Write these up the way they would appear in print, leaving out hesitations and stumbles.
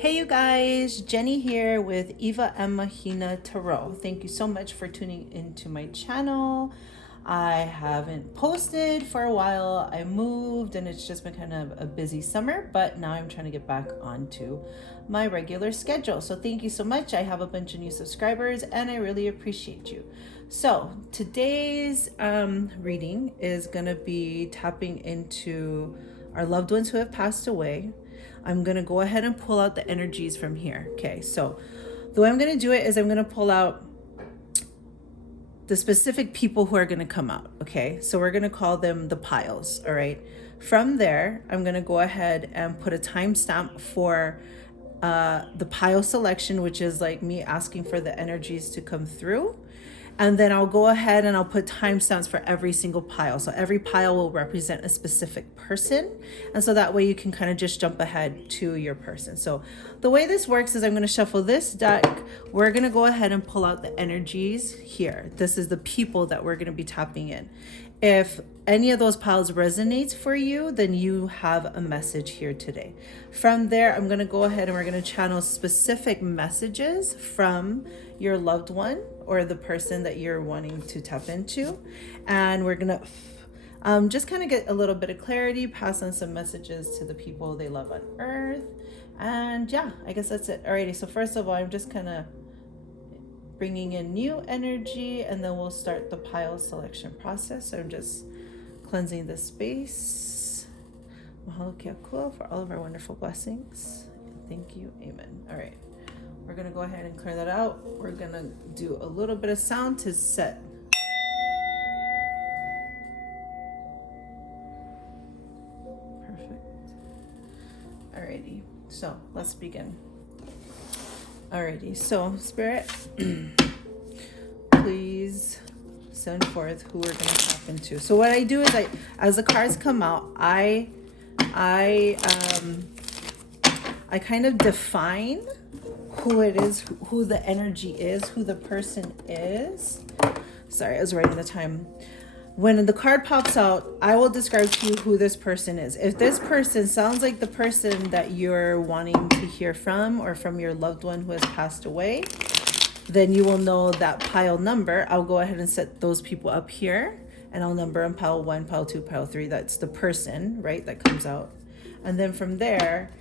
Hey you guys, Jenny here with 𝕃𝕊𝕃𝕃𝕃 Tarot. Thank you so much for tuning into my channel. I haven't posted for a while. I moved and it's just been kind of a busy summer, but now I'm trying to get back onto my regular schedule. So thank you so much. I have a bunch of new subscribers and I really appreciate you. So today's reading is going to be tapping into our loved ones who have passed away. I'm going to go ahead and pull out the energies from here. Okay, so the way I'm going to do it is I'm going to pull out the specific people who are going to come out. Okay, so we're going to call them the piles. All right, from there, I'm going to go ahead and put a timestamp for the pile selection, which is like me asking for the energies to come through. And then I'll go ahead and I'll put timestamps for every single pile. So every pile will represent a specific person. And so that way you can kind of just jump ahead to your person. So the way this works is I'm going to shuffle this deck. We're going to go ahead and pull out the energies here. This is the people that we're going to be tapping in. If any of those piles resonates for you, then you have a message here today. From there, I'm going to go ahead and we're going to channel specific messages from your loved one or the person that you're wanting to tap into. And we're going to just kind of get a little bit of clarity, pass on some messages to the people they love on earth. And yeah, I guess that's it. Alrighty, so first of all, I'm just kind of bringing in new energy and then we'll start the pile selection process. So I'm just cleansing the space. Mahalo ke akua for all of our wonderful blessings. Thank you. Amen. All right. We're going to go ahead and clear that out. We're going to do a little bit of sound to set. Perfect. Alrighty. So let's begin. Alrighty. So Spirit, please send forth who we're going to tap into. So what I do is as the cards come out, I kind of define who it is, who the energy is, who the person is. Sorry, I was writing the time. When the card pops out, I will describe to you who this person is. If this person sounds like the person that you're wanting to hear from or from your loved one who has passed away, then you will know that pile number. I'll go ahead and set those people up here and I'll number them pile 1, pile 2, pile 3. That's the person, right, that comes out. And then from there,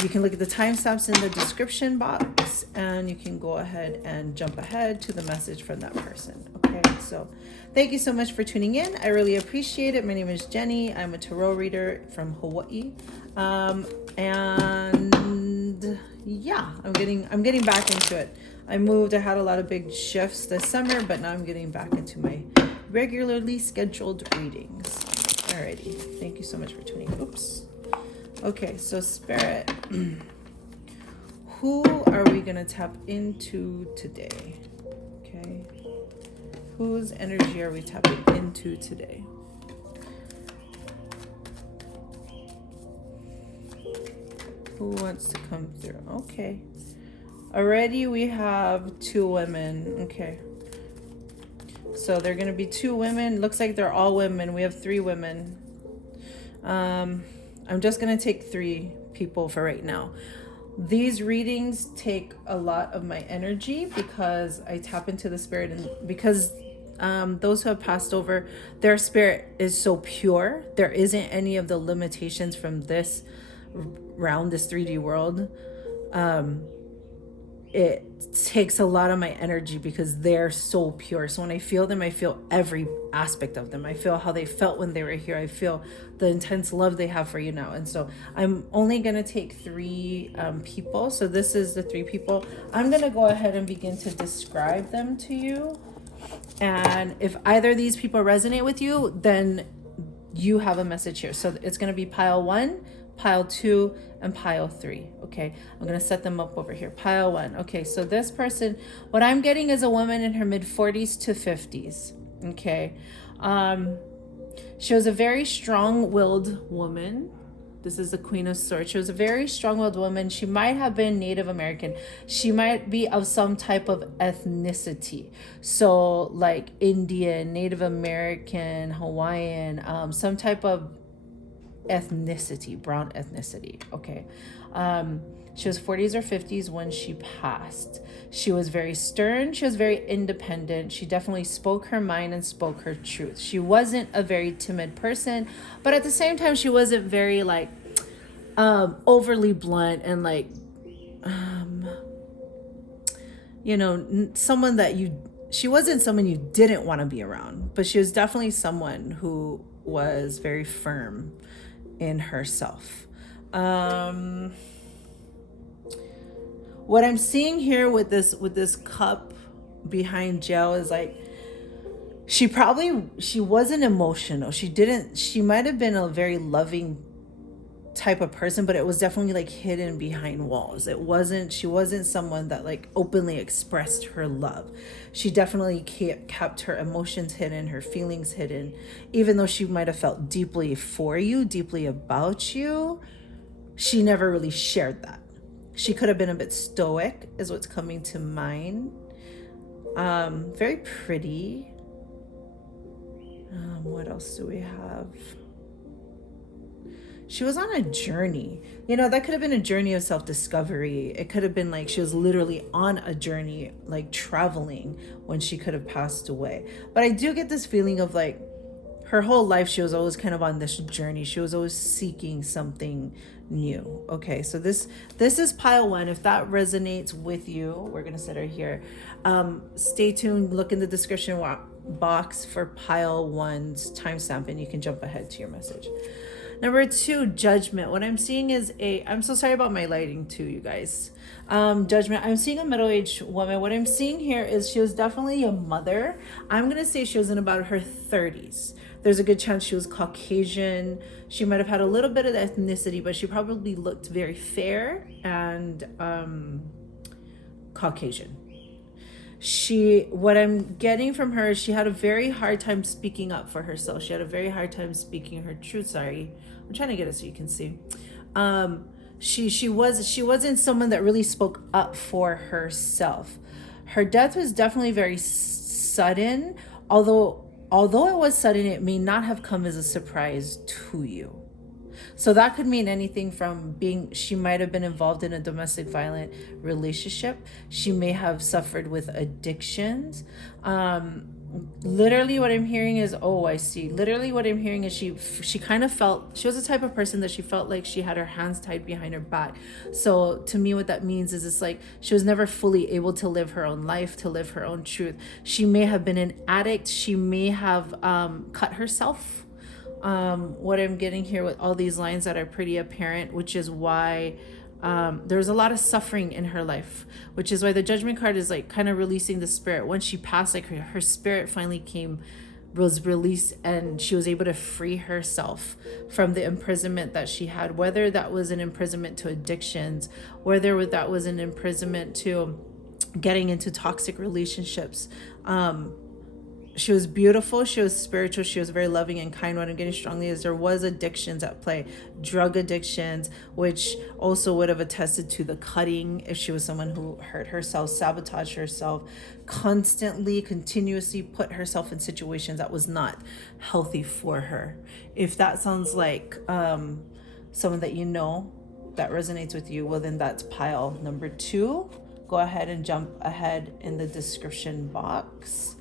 you can look at the timestamps in the description box and you can go ahead and jump ahead to the message from that person. Okay, so thank you so much for tuning in. I really appreciate it. My name is Jenny. I'm a tarot reader from Hawaii. And yeah, I'm getting back into it. I moved. I had a lot of big shifts this summer, but now I'm getting back into my regularly scheduled readings. Alrighty. Thank you so much for tuning in. Oops. Okay, so Spirit, who are we going to tap into today? Okay. Whose energy are we tapping into today? Who wants to come through? Okay. Already we have 2 women. Okay. So they're going to be 2 women. Looks like they're all women. We have 3 women. I'm just going to take 3 people for right now. These readings take a lot of my energy because I tap into the spirit and because those who have passed over, their spirit is so pure. There isn't any of the limitations from this round, this 3D world. It takes a lot of my energy because they're so pure. So when I feel them, I feel every aspect of them. I feel how they felt when they were here. I feel the intense love they have for you now. And so I'm only going to take 3 people. So this is the 3 people. I'm going to go ahead and begin to describe them to you. And if either of these people resonate with you, then you have a message here. So it's going to be pile 1, pile 2, and pile 3. Okay, I'm gonna set them up over here. Pile 1. Okay, so this person, what I'm getting is a woman in her mid-40s to 50s. Okay, she was a very strong-willed woman. This is the Queen of Swords. She was a very strong-willed woman. She might have been Native American. She might be of some type of ethnicity. So like Indian, Native American, Hawaiian, some type of ethnicity, brown ethnicity. Okay. She was 40s or 50s when she passed. She was very stern. She was very independent. She definitely spoke her mind and spoke her truth. She wasn't a very timid person, but at the same time, she wasn't very like overly blunt and like, someone that she wasn't someone you didn't want to be around, but she was definitely someone who was very firm in herself. What I'm seeing here with this cup behind Jiao is like, she wasn't emotional. She might have been a very loving type of person, but it was definitely like hidden behind walls. She wasn't someone that like openly expressed her love. She definitely kept her emotions hidden, her feelings hidden. Even though she might have felt deeply for you, deeply about you, she never really shared that. She could have been a bit stoic, is what's coming to mind. Very pretty. What else do we have? She was on a journey. That could have been a journey of self-discovery. It could have been like she was literally on a journey, like traveling, when she could have passed away. But I do get this feeling of like her whole life, she was always kind of on this journey. She was always seeking something new. Okay, so this is pile 1. If that resonates with you, we're going to set her here. Stay tuned. Look in the description box for pile 1's timestamp, and you can jump ahead to your message. Number 2, judgment. What I'm seeing is I'm so sorry about my lighting too, you guys. Judgment. I'm seeing a middle-aged woman. What I'm seeing here is she was definitely a mother. I'm going to say she was in about her 30s. There's a good chance she was Caucasian. She might have had a little bit of ethnicity, but she probably looked very fair and Caucasian. What I'm getting from her is she had a very hard time speaking up for herself. She had a very hard time speaking her truth. Sorry, I'm trying to get it so you can see. She wasn't someone that really spoke up for herself. Her death was definitely very sudden. Although it was sudden, it may not have come as a surprise to you. So that could mean anything from she might have been involved in a domestic violent relationship. She may have suffered with addictions. Literally what I'm hearing is, I see. Literally what I'm hearing is she kind of felt, she was the type of person that she felt like she had her hands tied behind her back. So to me, what that means is it's like she was never fully able to live her own life, to live her own truth. She may have been an addict. She may have cut herself. What I'm getting here with all these lines that are pretty apparent, which is why there's a lot of suffering in her life, which is why the judgment card is like kind of releasing the spirit. Once she passed, like her spirit finally was released, and she was able to free herself from the imprisonment that she had, whether that was an imprisonment to addictions, whether that was an imprisonment to getting into toxic relationships. She was beautiful. She was spiritual. She was very loving and kind. What I'm getting strongly is there was addictions at play, drug addictions, which also would have attested to the cutting if she was someone who hurt herself, sabotaged herself, continuously put herself in situations that was not healthy for her. If that sounds like someone that that resonates with you, well, then that's pile number 2. Go ahead and jump ahead in the description box.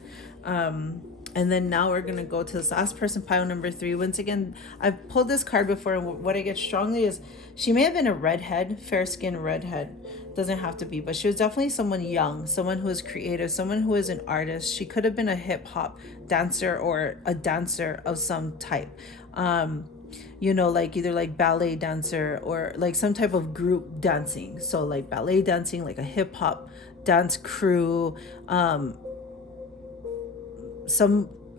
And then now we're going to go to this last person, pile number 3. Once again, I've pulled this card before, and what I get strongly is she may have been a redhead, fair-skinned redhead. Doesn't have to be, but she was definitely someone young, someone who was creative, someone who is an artist. She could have been a hip-hop dancer or a dancer of some type. Like either like ballet dancer or like some type of group dancing. So like ballet dancing, like a hip-hop dance crew,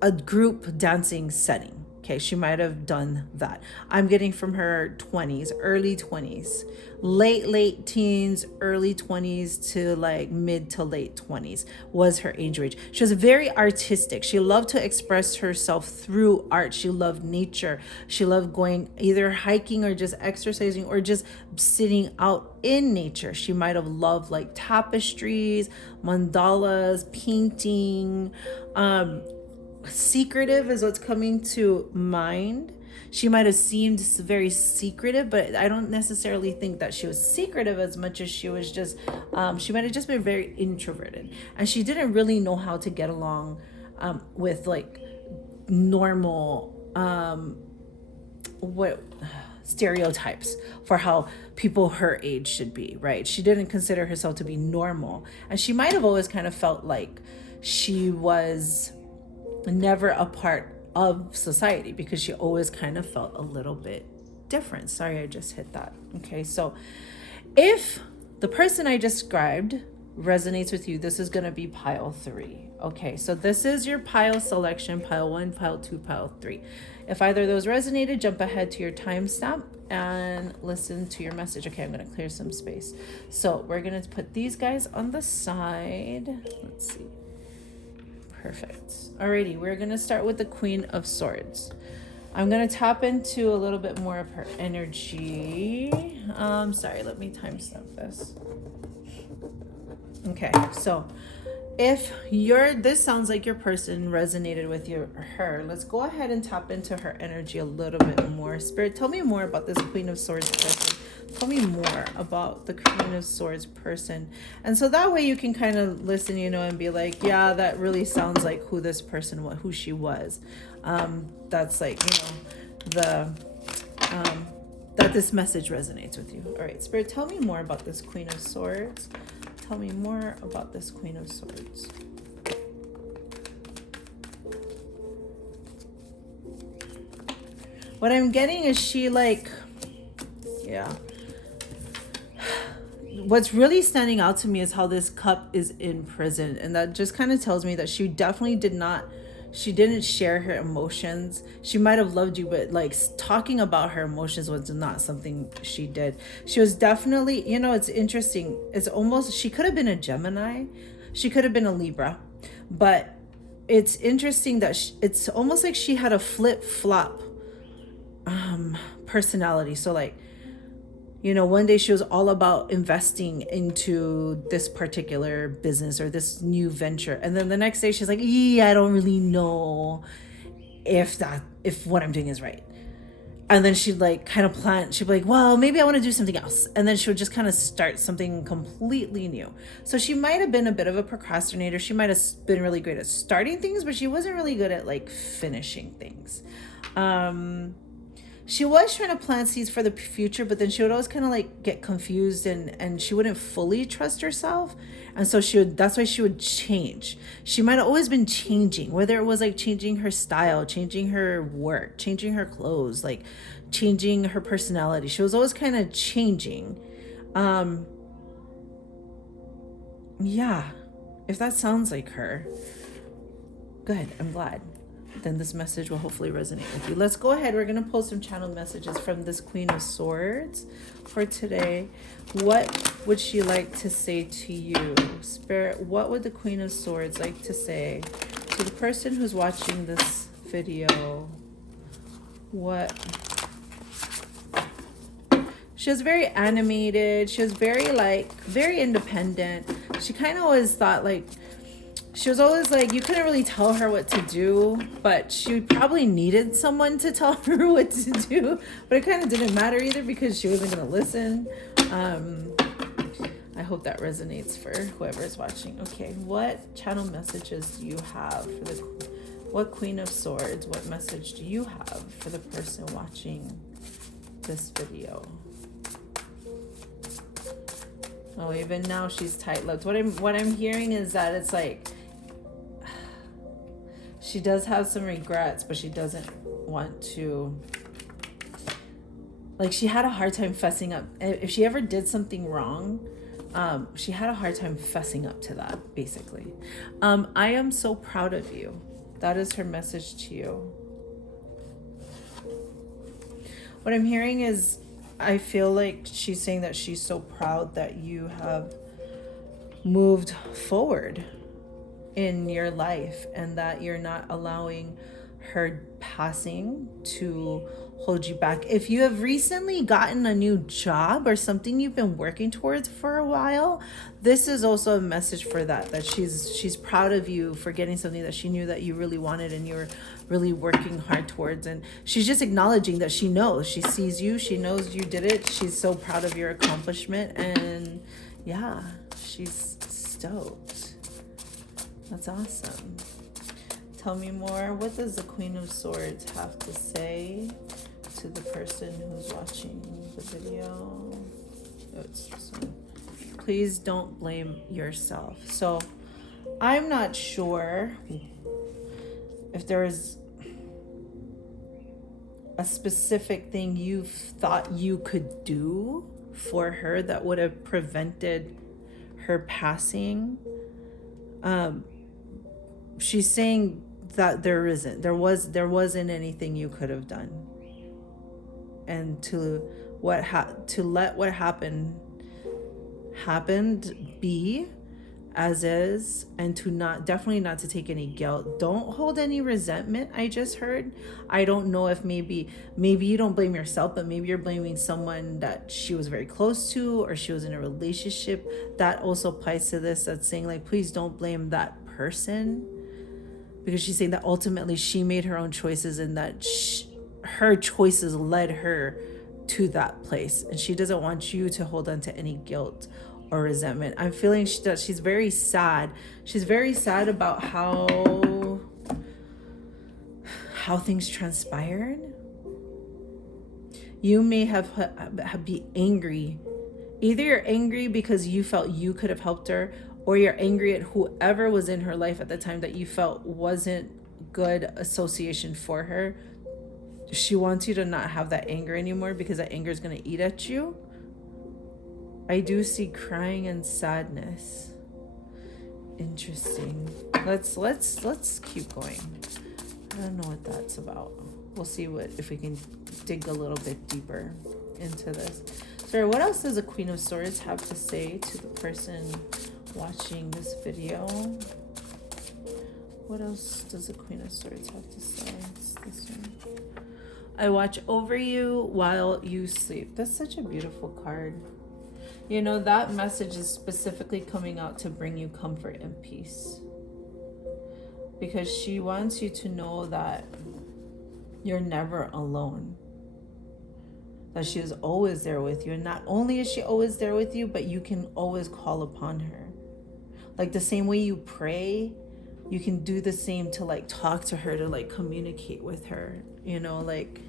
a group dancing setting. Okay, she might have done that. I'm getting from her 20s, early 20s, late teens, early 20s to like mid to late 20s was her age range. She was very artistic. She loved to express herself through art. She loved nature. She loved going either hiking or just exercising or just sitting out in nature. She might have loved like tapestries, mandalas, painting. Secretive is what's coming to mind. She might have seemed very secretive, but I don't necessarily think that she was secretive as much as she was just, she might have just been very introverted. And she didn't really know how to get along with like normal, what stereotypes for how people her age should be, right? She didn't consider herself to be normal. And she might have always kind of felt like she was never a part of society because she always kind of felt a little bit different. Sorry, I just hit that. Okay, so if the person I described resonates with you, this is going to be pile 3. Okay, so this is your pile selection, pile 1, pile 2, pile 3. If either of those resonated, jump ahead to your timestamp and listen to your message. Okay, I'm going to clear some space. So we're going to put these guys on the side. Let's see. Perfect. Alrighty, we're going to start with the Queen of Swords. I'm going to tap into a little bit more of her energy. Sorry, let me timestamp this. Okay, so if this sounds like your person resonated with you or her, let's go ahead and tap into her energy a little bit more. Spirit, tell me more about this Queen of Swords person. Tell me more about the Queen of Swords person. And so that way you can kind of listen, and be like, yeah, that really sounds like who this person was, who she was. That's like, that this message resonates with you. All right, Spirit, tell me more about this Queen of Swords. Tell me more about this Queen of Swords. What I'm getting is she what's really standing out to me is how this cup is in prison. And that just kind of tells me that she definitely didn't share her emotions. She might have loved you, but talking about her emotions was not something she did. She was definitely, it's interesting. It's almost, she could have been a Gemini. She could have been a Libra. But it's interesting that it's almost like she had a flip-flop personality. So one day she was all about investing into this particular business or this new venture. And then the next day she's like, I don't really know if what I'm doing is right. And then she'd kind of plan, she'd be like, well, maybe I want to do something else. And then she would just kind of start something completely new. So she might have been a bit of a procrastinator. She might have been really great at starting things, but she wasn't really good at finishing things. She was trying to plant seeds for the future, but then she would always kind of get confused and she wouldn't fully trust herself. And so that's why she would change. She might have always been changing, whether it was changing her style, changing her work, changing her clothes, changing her personality. She was always kind of changing. Yeah, if that sounds like her, good, I'm glad. Then this message will hopefully resonate with you. Let's go ahead. We're going to pull some channel messages from this Queen of Swords for today. What would she like to say to you? Spirit, what would the Queen of Swords like to say to the person who's watching this video? She was very animated. She was very independent. She kind of always thought she was always you couldn't really tell her what to do, but she probably needed someone to tell her what to do. But it kind of didn't matter either because she wasn't going to listen. I hope that resonates for whoever's watching. Okay, what channel messages do you have for what Queen of Swords? What message do you have for the person watching this video? Oh, even now she's tight-lipped. What I'm hearing is that it's she does have some regrets, but she doesn't want to, she had a hard time fessing up. If she ever did something wrong, she had a hard time fessing up to that, basically. I am so proud of you. That is her message to you. What I'm hearing is, I feel like she's saying that she's so proud that you have moved forward in your life and that you're not allowing her passing to hold you back. If you have recently gotten a new job or something you've been working towards for a while, this is also a message for that she's proud of you for getting something that she knew that you really wanted and you were really working hard towards. And she's just acknowledging that she knows, she sees you, she knows you did it. She's so proud of your accomplishment, and yeah, she's stoked. That's awesome. Tell me more. What does the Queen of Swords have to say to the person who's watching the video? Oh, it's this one. Please don't blame yourself. So I'm not sure if there is a specific thing you thought you could do for her that would have prevented her passing. She's saying that there wasn't anything you could have done, and to let what happened be as is, and to definitely not to take any guilt. Don't hold any resentment. I just heard, I don't know if maybe you don't blame yourself, but maybe you're blaming someone that she was very close to, or she was in a relationship. That also applies to this. That's saying, like, please don't blame that person, because she's saying that ultimately she made her own choices, and that her choices led her to that place, and she doesn't want you to hold on to any guilt or resentment. I'm feeling that she's very sad. She's very sad about how things transpired. You may have be angry. Either you're angry because you felt you could have helped her, or you're angry at whoever was in her life at the time that you felt wasn't good association for her. She wants you to not have that anger anymore, because that anger is going to eat at you. I do see crying and sadness. Interesting. Let's keep going. I don't know what that's about. We'll see if we can dig a little bit deeper into this. So what else does the Queen of Swords have to say to the person watching this video? What else does the Queen of Swords have to say? It's this one. I watch over you while you sleep. That's such a beautiful card. You know, that message is specifically coming out to bring you comfort and peace, because she wants you to know that you're never alone, that she is always there with you. And not only is she always there with you, but you can always call upon her. Like the same way you pray, you can do the same to like talk to her, to like communicate with her, you know, like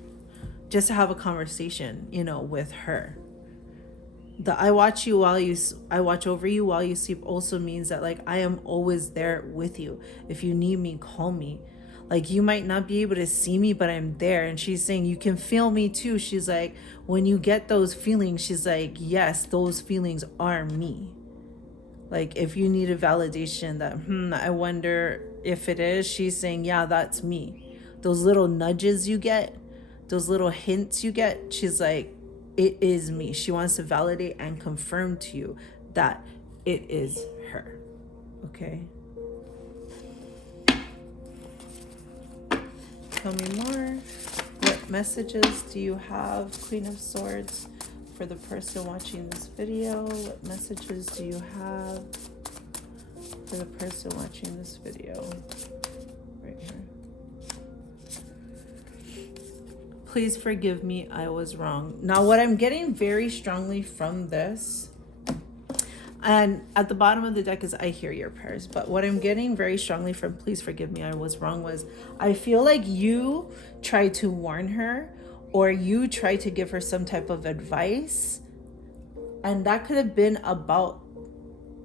just to have a conversation, you know, with her. The I watch over you while you sleep also means that, like, I am always there with you. If you need me, call me. Like, you might not be able to see me, but I'm there. And she's saying you can feel me too. She's like, when you get those feelings, she's like, yes, those feelings are me. Like, if you need a validation that, I wonder if it is, she's saying, yeah, that's me. Those little nudges you get, those little hints you get, she's like, it is me. She wants to validate and confirm to you that it is her. Okay? Tell me more. What messages do you have, Queen of Swords, for the person watching this video? What messages do you have for the person watching this video? Right here. Please forgive me, I was wrong. Now, what I'm getting very strongly from this, and at the bottom of the deck is I hear your prayers, but what I'm getting very strongly from please forgive me, I was wrong, was I feel like you tried to warn her, or you tried to give her some type of advice, and that could have been about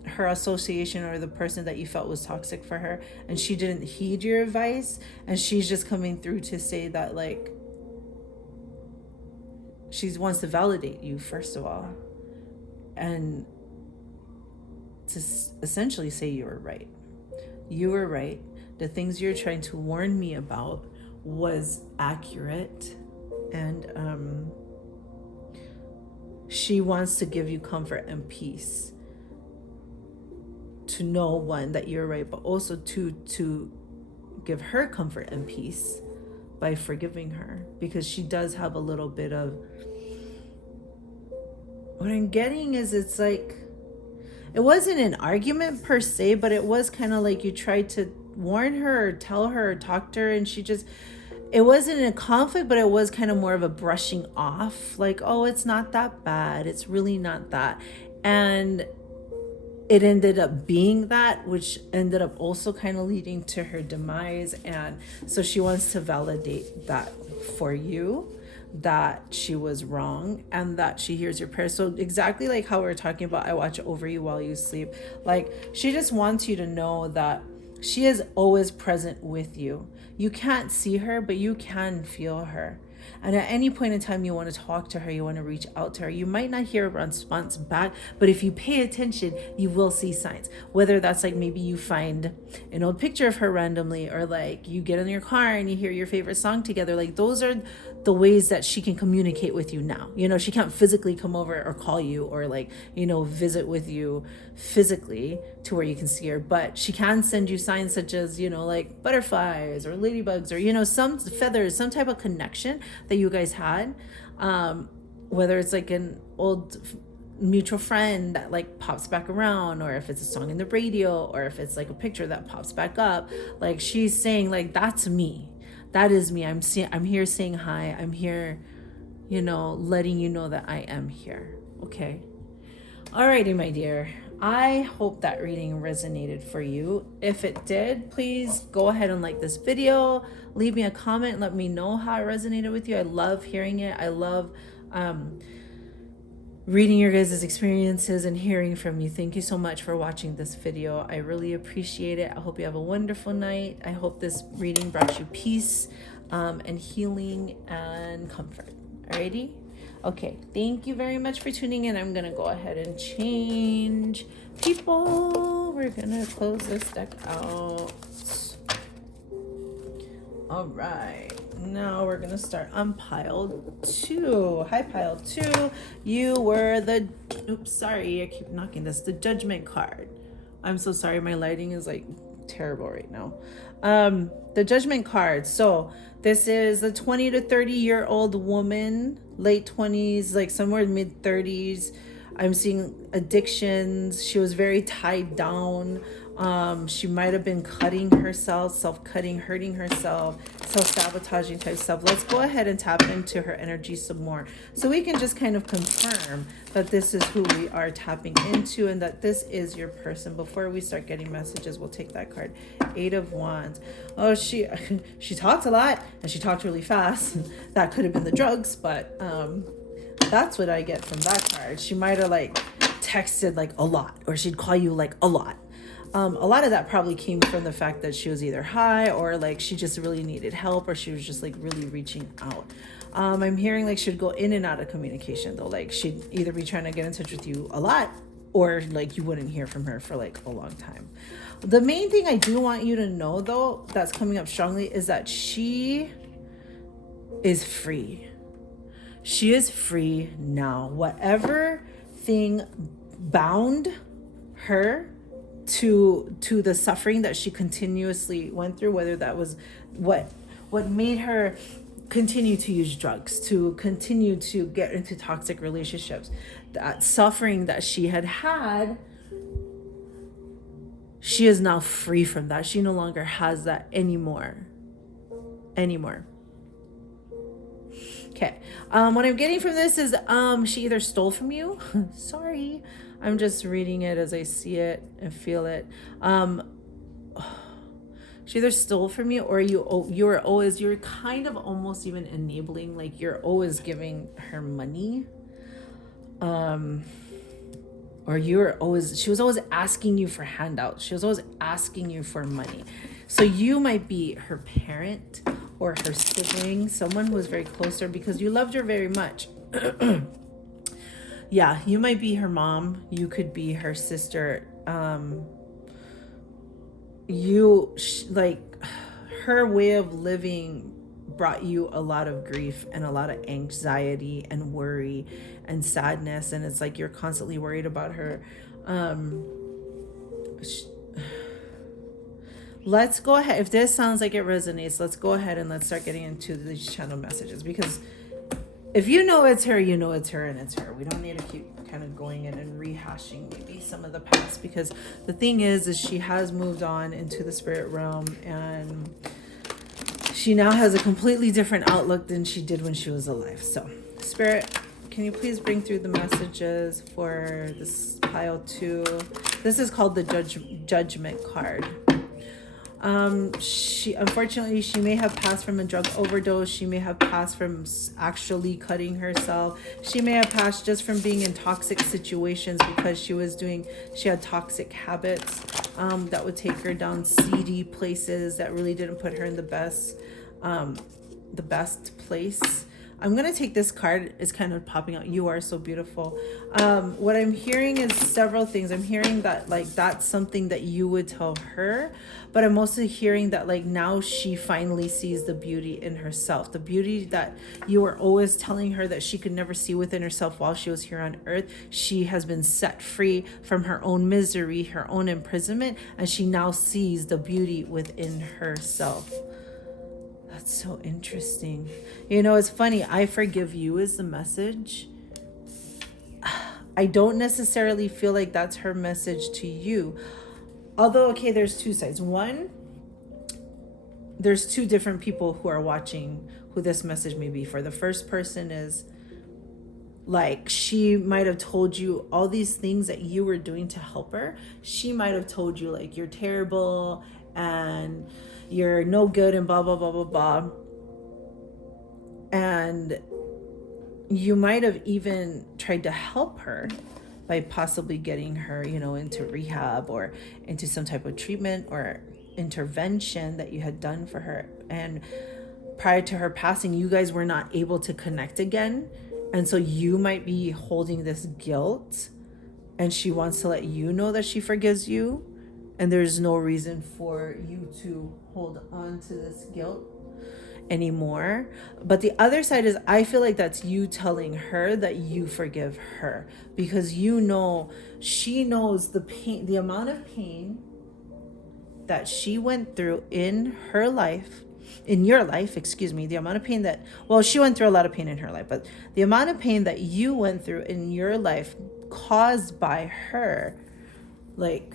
her association or the person that you felt was toxic for her, and she didn't heed your advice, and she's just coming through to say that, like, she wants to validate you, first of all, and to essentially say you were right. You were right. The things you're trying to warn me about was accurate, and she wants to give you comfort and peace, to know, one, that you're right, but also to give her comfort and peace by forgiving her, because she does have a little bit of, what I'm getting is, it's like, it wasn't an argument per se, but it was kind of like you tried to warn her or tell her or talk to her, and she just, it wasn't a conflict, but it was kind of more of a brushing off, like, oh, it's not that bad, it's really not that. And it ended up being that, which ended up also kind of leading to her demise. And so she wants to validate that for you, that she was wrong and that she hears your prayers. So exactly like how we were talking about, I watch over you while you sleep. Like, she just wants you to know that she is always present with you. You can't see her, but you can feel her. And at any point in time you want to talk to her, you want to reach out to her, you might not hear a response back, but if you pay attention, you will see signs. Whether that's like, maybe you find an old picture of her randomly, or like you get in your car and you hear your favorite song together. Like, those are the ways that she can communicate with you now. You know, she can't physically come over or call you or like, you know, visit with you physically to where you can see her, but she can send you signs such as, you know, like butterflies or ladybugs, or, you know, some feathers, some type of connection that you guys had, whether it's like an old mutual friend that like pops back around, or if it's a song in the radio, or if it's like a picture that pops back up. Like, she's saying like, that's me, that is me, I'm here saying hi, I'm here, you know, letting you know that I am here. Okay, alrighty, my dear, I hope that reading resonated for you. If it did, please go ahead and like this video, leave me a comment, let me know how it resonated with you. I love hearing it. I love reading your guys' experiences and hearing from you. Thank you so much for watching this video. I really appreciate it. I hope you have a wonderful night. I hope this reading brought you peace and healing and comfort. Alrighty? Okay, thank you very much for tuning in. I'm gonna go ahead and change people. We're gonna close this deck out. All right, now we're gonna start on pile 2. Hi, pile 2. You were the, oops, sorry, I keep knocking this, the Judgment card. I'm so sorry, my lighting is like terrible right now. The Judgment card. So this is a 20 to 30-year-old woman, late 20s, like somewhere mid 30s. I'm seeing addictions. She was very tied down. She might have been cutting herself, self-cutting, hurting herself, self-sabotaging type stuff. Let's go ahead and tap into her energy some more, so we can just kind of confirm that this is who we are tapping into and that this is your person. Before we start getting messages, we'll take that card. 8 of Wands. Oh, she talked a lot and she talked really fast. That could have been the drugs, but that's what I get from that card. She might have like texted like a lot, or she'd call you like a lot. A lot of that probably came from the fact that she was either high, or like she just really needed help, or she was just like really reaching out. I'm hearing like she'd go in and out of communication though. Like, she'd either be trying to get in touch with you a lot, or like you wouldn't hear from her for like a long time. The main thing I do want you to know though, that's coming up strongly, is that she is free. She is free now. Whatever thing bound her to the suffering that she continuously went through, whether that was what made her continue to use drugs, to continue to get into toxic relationships, that suffering that she had, she is now free from that. She no longer has that anymore. Okay, what I'm getting from this is she either stole from you. Sorry, I'm just reading it as I see it and feel it. She either stole from you, or you're kind of almost even enabling, like you're always giving her money, or she was always asking you for handouts. She was always asking you for money. So you might be her parent or her sibling, someone who was very close to her because you loved her very much. Yeah, you might be her mom. You could be her sister. Her way of living brought you a lot of grief and a lot of anxiety and worry and sadness, and it's like you're constantly worried about her. let's go ahead. If this sounds like it resonates, let's go ahead and let's start getting into these channel messages, because if you know it's her, you know it's her, and it's her. We don't need to keep kind of going in and rehashing maybe some of the past, because the thing is she has moved on into the spirit realm, and she now has a completely different outlook than she did when she was alive. So Spirit, can you please bring through the messages for this pile 2? This is called the judgment card. Unfortunately, she may have passed from a drug overdose. She may have passed from actually cutting herself. She may have passed just from being in toxic situations, because she had toxic habits that would take her down seedy places that really didn't put her in the best place. I'm going to take this card. It's kind of popping out. You are so beautiful. What I'm hearing is several things. I'm hearing that like that's something that you would tell her, but I'm also hearing that like now she finally sees the beauty in herself, the beauty that you were always telling her that she could never see within herself while she was here on earth. She has been set free from her own misery, her own imprisonment, and she now sees the beauty within herself. That's so interesting. You know, it's funny. I forgive you is the message. I don't necessarily feel like that's her message to you. Although, okay, there's two sides. One, there's two different people who are watching who this message may be for. The first person is like, she might have told you all these things that you were doing to help her. She might have told you like, you're terrible and you're no good and blah, blah, blah, blah, blah. And you might have even tried to help her by possibly getting her, you know, into rehab or into some type of treatment or intervention that you had done for her. And prior to her passing, you guys were not able to connect again. And so you might be holding this guilt, and she wants to let you know that she forgives you. And there's no reason for you to hold on to this guilt anymore. But the other side is, I feel like that's you telling her that you forgive her, because you know, she knows the pain, the amount of pain that she went through in her life, in your life, excuse me, the amount of pain that, well, she went through a lot of pain in her life, but the amount of pain that you went through in your life caused by her, like,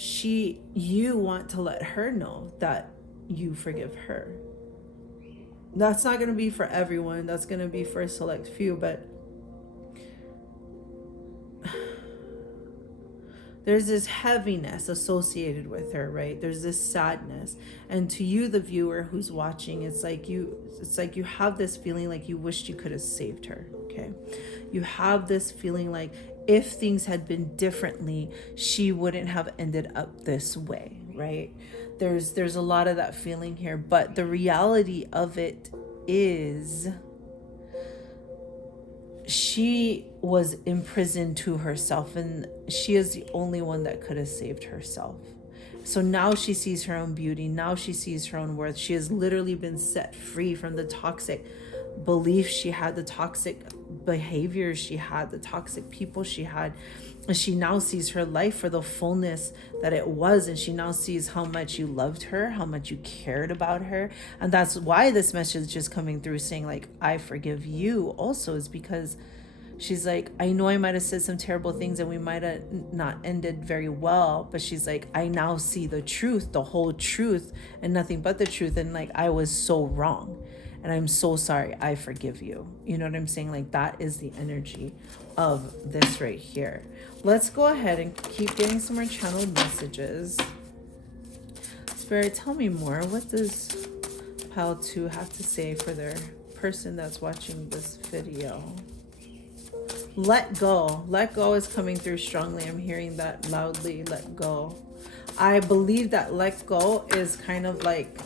you want to let her know that you forgive her. That's not going to be for everyone. That's going to be for a select few, but there's this heaviness associated with her, right? There's this sadness. And to you, the viewer who's watching, it's like you have this feeling like you wished you could have saved her, okay? You have this feeling like if things had been differently, she wouldn't have ended up this way, right? There's a lot of that feeling here, but the reality of it is she was imprisoned to herself, and she is the only one that could have saved herself. So now she sees her own beauty. Now she sees her own worth. She has literally been set free from the toxic beliefs she had, the toxic behaviors she had, the toxic people she had. And she now sees her life for the fullness that it was. And she now sees how much you loved her, how much you cared about her. And that's why this message is coming through saying like, I forgive you also, is because she's like, I know I might have said some terrible things and we might have not ended very well, but she's like, I now see the truth, the whole truth and nothing but the truth. And like, I was so wrong. And I'm so sorry. I forgive you. You know what I'm saying? Like, that is the energy of this right here. Let's go ahead and keep getting some more channeled messages. Spirit, tell me more. What does pile 2 have to say for their person that's watching this video? Let go. Let go is coming through strongly. I'm hearing that loudly. Let go. I believe that let go is kind of like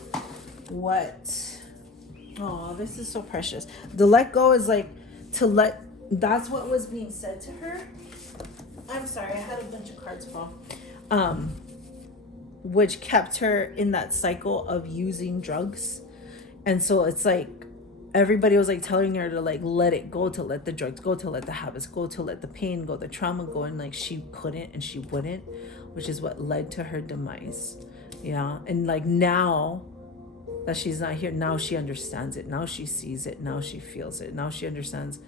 what... Oh, this is so precious. The let go is like to let, that's what was being said to her. I'm sorry, I had a bunch of cards fall. Which kept her in that cycle of using drugs. And so it's like everybody was like telling her to like let it go, to let the drugs go, to let the habits go, to let the pain go, the trauma go, and like she couldn't and she wouldn't, which is what led to her demise. Yeah. And like now that she's not here, now she understands it. Now she sees it. Now she feels it. Now she understands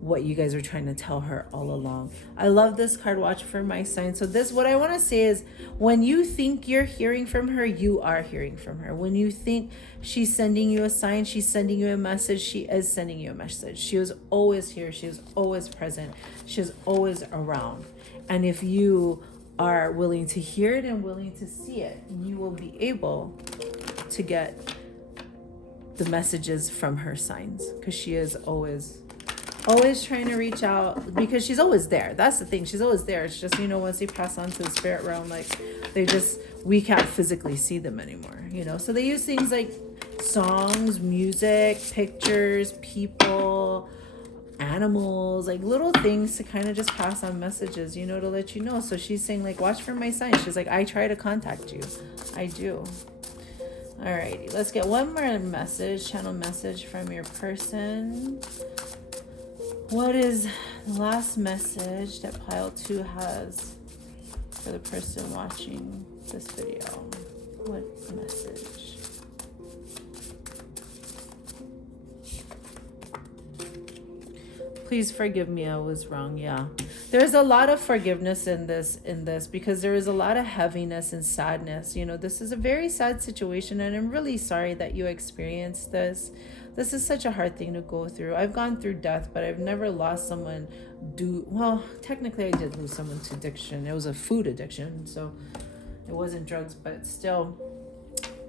what you guys are trying to tell her all along. I love this card. Watch for my sign. So this, what I want to say is, when you think you're hearing from her, you are hearing from her. When you think she's sending you a sign, she's sending you a message, she is sending you a message. She was always here. She was always present. She was always around. And if you are willing to hear it and willing to see it, you will be able to get the messages from her signs, because she is always trying to reach out, because she's always there. That's the thing. She's always there. It's just, once they pass on to the spirit realm, like we can't physically see them anymore, So they use things like songs, music, pictures, people, animals, like little things to kind of just pass on messages, to let you know. So she's saying like, watch for my sign. She's like, I try to contact you. I do. Alrighty, let's get one more message, channel message from your person. What is the last message that pile 2 has for the person watching this video? What message? Please forgive me, I was wrong. Yeah. There's a lot of forgiveness in this, because there is a lot of heaviness and sadness. This is a very sad situation, and I'm really sorry that you experienced this. This is such a hard thing to go through. I've gone through death, but I've never lost someone well, technically I did lose someone to addiction. It was a food addiction, so it wasn't drugs, but still,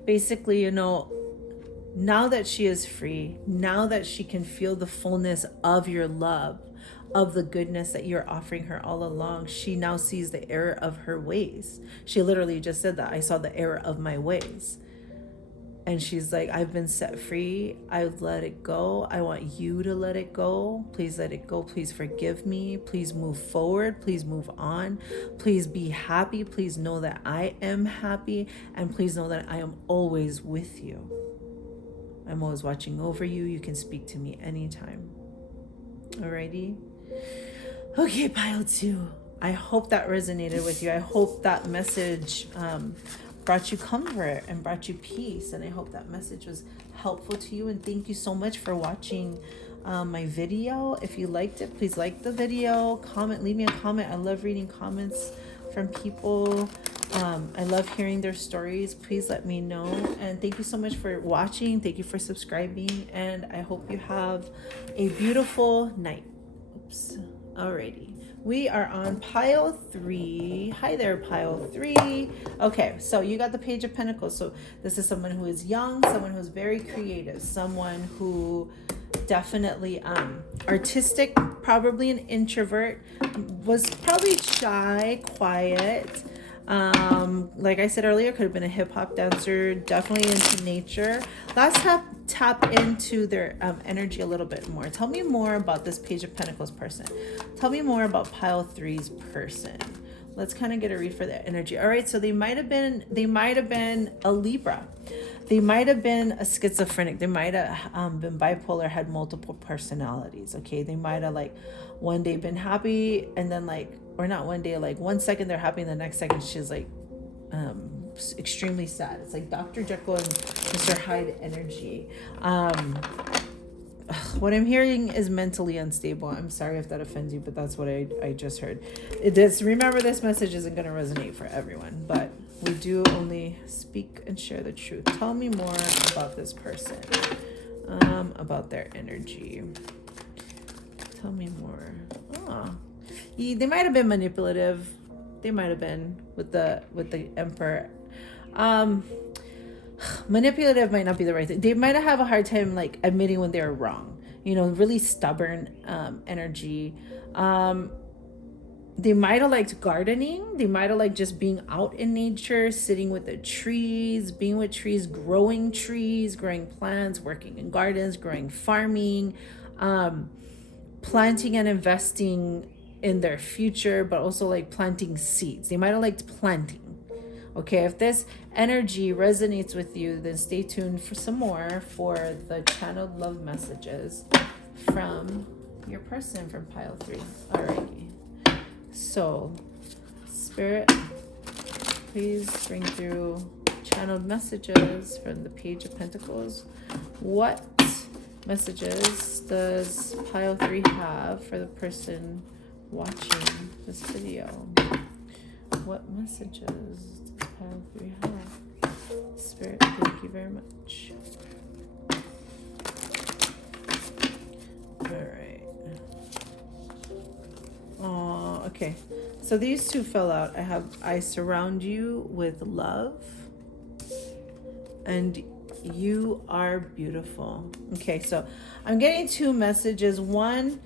basically, now that she is free, now that she can feel the fullness of your love, of the goodness that you're offering her all along, she now sees the error of her ways. She literally just said that. I saw the error of my ways. And she's like, I've been set free. I let it go. I want you to let it go. Please let it go. Please forgive me. Please move forward. Please move on. Please be happy. Please know that I am happy. And please know that I am always with you. I'm always watching over you. You can speak to me anytime. Alrighty? Okay, pile 2. I hope that resonated with you. I hope that message brought you comfort and brought you peace, and I hope that message was helpful to you. And thank you so much for watching my video. If you liked it, please like the video, comment, leave me a comment. I love reading comments from people. I love hearing their stories. Please let me know. And thank you so much for watching. Thank you for subscribing, and I hope you have a beautiful night. Oops. Alrighty. We are on pile 3. Hi there, pile 3. Okay, so you got the Page of Pentacles. So this is someone who is young, someone who's very creative, someone who definitely artistic, probably an introvert, was probably shy, quiet. Like I said earlier, could have been a hip-hop dancer, definitely into nature. Let's tap into their energy a little bit more. Tell me more about this Page of Pentacles person. Tell me more about pile 3's person. Let's kind of get a read for their energy. All right, so they might have been a Libra. They might have been a schizophrenic. They might have been bipolar, had multiple personalities. Okay, they might have like one day been happy, and then or not one day, like 1 second they're happy and the next second she's like extremely sad. It's like Dr. Jekyll and Mr. Hyde energy. What I'm hearing is mentally unstable. I'm sorry if that offends you, but that's what I just heard. Remember, this message isn't going to resonate for everyone, but we do only speak and share the truth. Tell me more about this person, about their energy. Tell me more. They might have been manipulative. They might have been with the Emperor. Manipulative might not be the right thing. They might have a hard time like admitting when they're wrong. Really stubborn energy. They might have liked gardening. They might have liked just being out in nature, sitting with the trees, being with trees, growing plants, working in gardens, farming, planting and investing in their future, but also like planting seeds. They might have liked planting. Okay, if this energy resonates with you, then stay tuned for some more for the channeled love messages from your person from pile 3. Alrighty. So, Spirit, please bring through channeled messages from the Page of Pentacles. What messages does pile 3 have for the person watching this video? What messages does pile 3 have? Spirit, thank you very much. All right. Oh, okay. So these two fell out. I surround you with love, and you are beautiful. Okay, so I'm getting 2 messages. One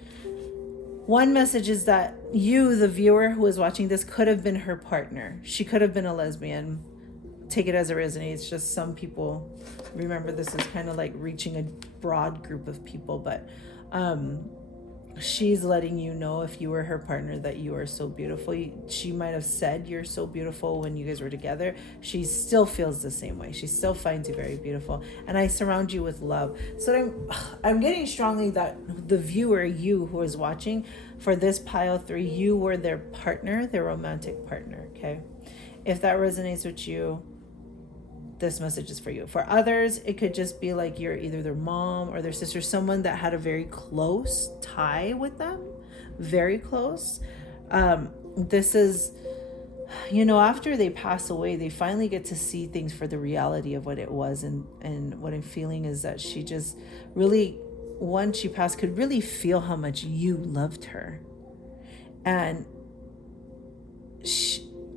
message is that you, the viewer who is watching this, could have been her partner. She could have been a lesbian. Take it as it resonates. Just some people, remember, this is kind of like reaching a broad group of people, but she's letting you know, if you were her partner, that you are so beautiful. She might have said you're so beautiful when you guys were together. She still feels the same way. She still finds you very beautiful. And I surround you with love. So I'm getting strongly that the viewer, you who is watching, for this pile 3, you were their partner, their romantic partner, okay? If that resonates with you, this message is for you. For others, it could just be like you're either their mom or their sister, someone that had a very close tie with them, very close. This is, after they pass away, they finally get to see things for the reality of what it was. And what I'm feeling is that she just really, once she passed, could really feel how much you loved her. And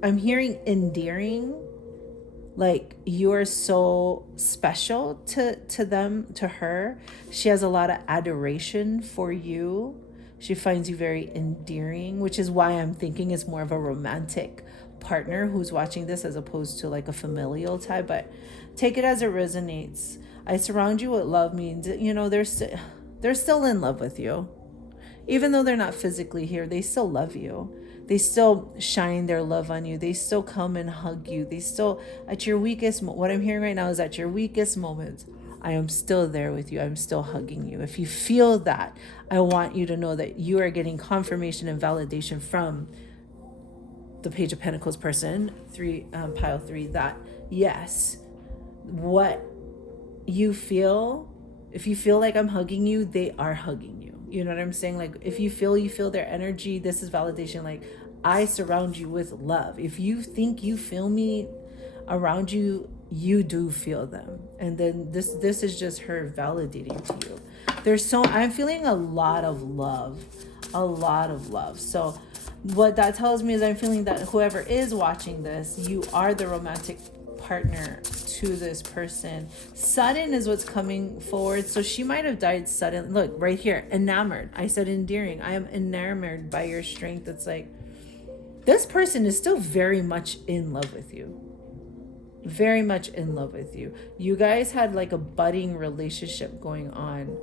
I'm hearing endearing, like you are so special to them, to her. She has a lot of adoration for you. She finds you very endearing, which is why I'm thinking it's more of a romantic partner who's watching this as opposed to like a familial tie. But take it as it resonates. I surround you with love means, they're still in love with you. Even though they're not physically here, they still love you. They still shine their love on you. They still come and hug you. They still, at your weakest, what I'm hearing right now is at your weakest moments, I am still there with you. I'm still hugging you. If you feel that, I want you to know that you are getting confirmation and validation from the Page of Pentacles person, pile 3, that yes, what you feel, if you feel like I'm hugging you, they are hugging you. You know what I'm saying? Like, if you feel their energy, this is validation. Like, I surround you with love. If you think you feel me around you, you do feel them. And then this is just her validating to you. I'm feeling a lot of love. So what that tells me is I'm feeling that whoever is watching this, you are the romantic partner to this person. Sudden is what's coming forward. So she might have died sudden. Look right here, enamored. I said endearing. I am enamored by your strength. It's like this person is still very much in love with you. Very much in love with you. You guys had like a budding relationship going on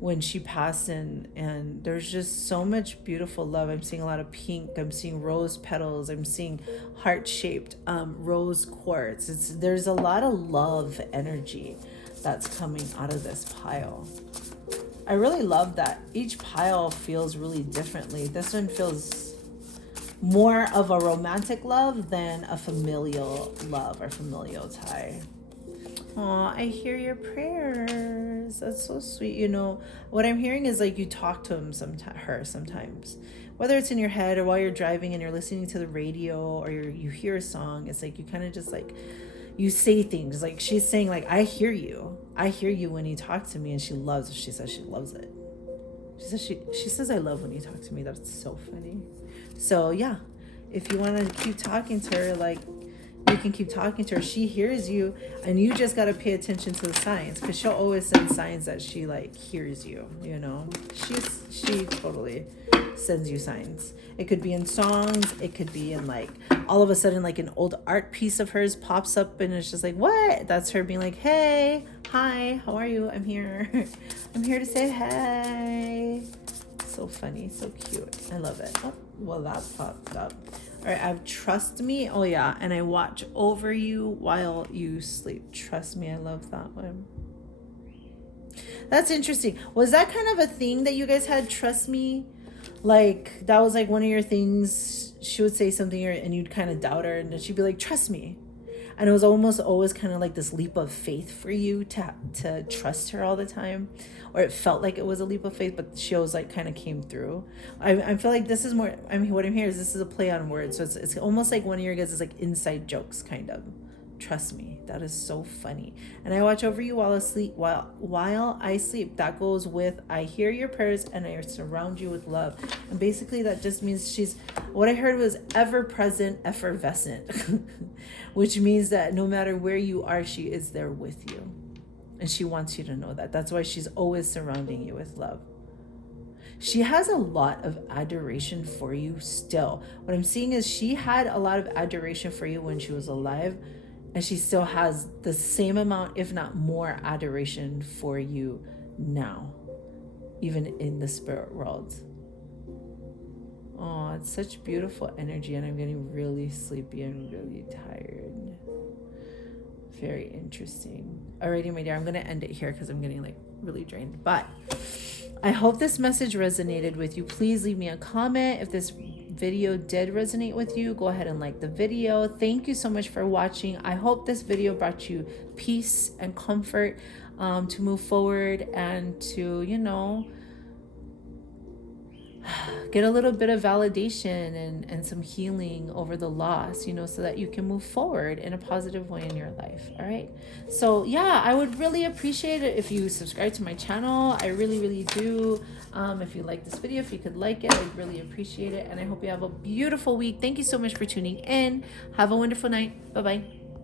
when she passed, and there's just so much beautiful love. I'm seeing a lot of pink. I'm seeing rose petals. I'm seeing heart-shaped rose quartz. There's a lot of love energy that's coming out of this pile. I really love that each pile feels really differently. This one feels more of a romantic love than a familial love or familial tie. Oh, I hear your prayers. That's so sweet. What I'm hearing is like you talk to her sometimes, whether it's in your head or while you're driving and you're listening to the radio or you hear a song. It's like you kind of just like, you say things like she's saying like, I hear you when you talk to me. And she says she loves it. She says, I love when you talk to me. That's so funny. So yeah, if you want to keep talking to her, like, you can keep talking to her. She hears you, and you just got to pay attention to the signs, because she'll always send signs that she like hears you. She totally sends you signs. It could be in songs. It could be in like all of a sudden like an old art piece of hers pops up, and it's just like, what? That's her being like, hey, hi, how are you? I'm here. I'm here to say hey. So funny, so cute. I love it. Oh, well, that popped up. All right, I have trust me. Oh yeah, and I watch over you while you sleep. Trust me, I love that one. That's interesting. Was that kind of a thing that you guys had, trust me? Like, that was like one of your things. She would say something and you'd kind of doubt her, and then she'd be like, trust me. And it was almost always kind of like this leap of faith for you to trust her all the time, or it felt like it was a leap of faith, but she always like kind of came through. I feel like this is more, I mean, what I'm hearing is this is a play on words. So it's almost like one of your guys is like inside jokes kind of. Trust me, that is so funny. And I watch over you while asleep, while I sleep. That goes with I hear your prayers and I surround you with love. And basically that just means she's, what I heard was ever present, effervescent, which means that no matter where you are, she is there with you. And she wants you to know that. That's why she's always surrounding you with love. She has a lot of adoration for you still. What I'm seeing is she had a lot of adoration for you when she was alive, and she still has the same amount, if not more, adoration for you now, even in the spirit world. Oh, it's such beautiful energy, and I'm getting really sleepy and really tired. Very interesting. Alrighty, my dear, I'm going to end it here because I'm getting like really drained. But I hope this message resonated with you. Please leave me a comment. If this video did resonate with you, go ahead and like the video. Thank you so much for watching. I hope this video brought you peace and comfort to move forward and to, you know, get a little bit of validation and some healing over the loss, you know, so that you can move forward in a positive way in your life. All right. So yeah, I would really appreciate it if you subscribe to my channel. I really, really do. If you like this video, if you could like it, I'd really appreciate it. And I hope you have a beautiful week. Thank you so much for tuning in. Have a wonderful night. Bye-bye.